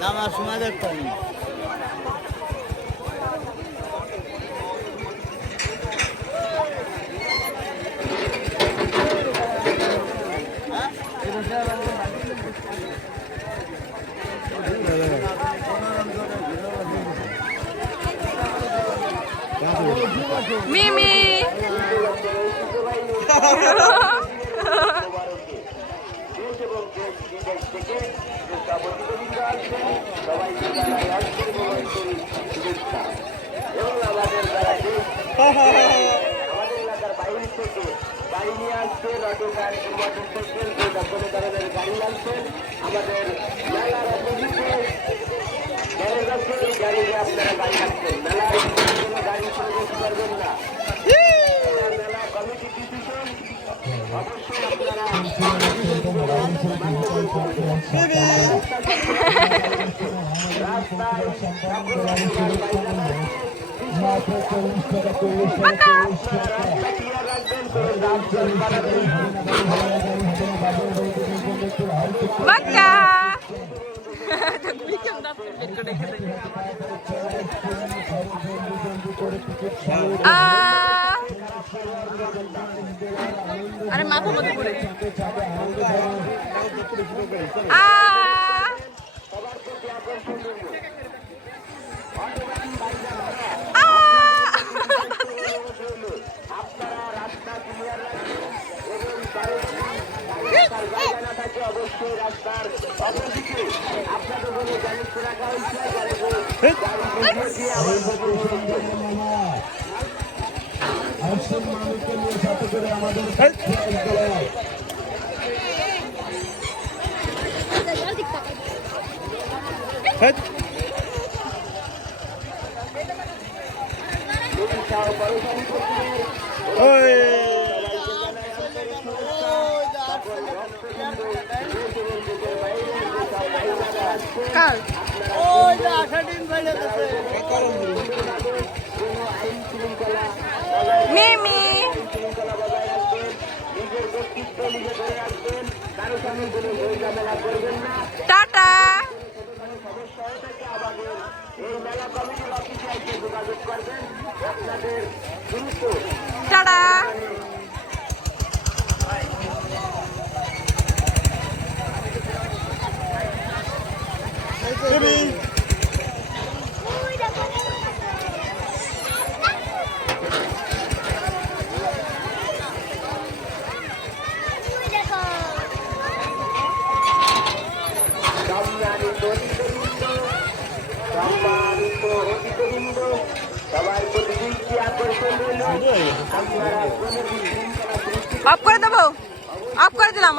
নামার সময় দেখতাম মিমি আমাদের এলাকার বাইরে থেকে গাড়ি নিয়ে আসছে অটো গাড়ি মোটরসাইকেল কোনো ধরনের গাড়ি লাগছে আমাদের মেলার অপোজিটে গাড়িতে আপনারা গাড়ি আসছেন মেলার কোনো গাড়ি প্রবেশ করবেন না মেলা কমিটি ডিসিশন অবশ্যই আপনারা বাক্কা আরে মাথা মধ্যে পড়ে অবশ্যই রাস্তার অপোজিটে আপনাদের বলে জানিয়ে রাখা হয়েছে মানুষকে নিয়ে সাথে করে আমাদের কাল মিমি টাটা টাটা অফ করে দেবো অফ করে দিলাম